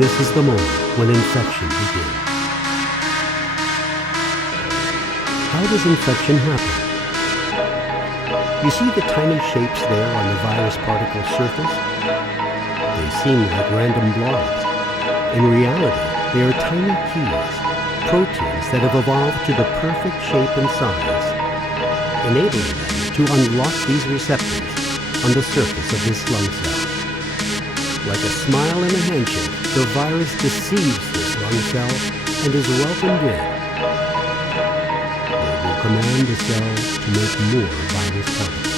This is the moment when infection begins. How does infection happen? You see the tiny shapes there on the virus particle surface? They seem like random blobs. In reality, they are tiny keys, proteins that have evolved to the perfect shape and size, enabling them to unlock these receptors on the surface of this lung cell. Like a smile and a handshake, the virus deceives this lung cell and is welcomed in. It will command the cell to make more virus particles.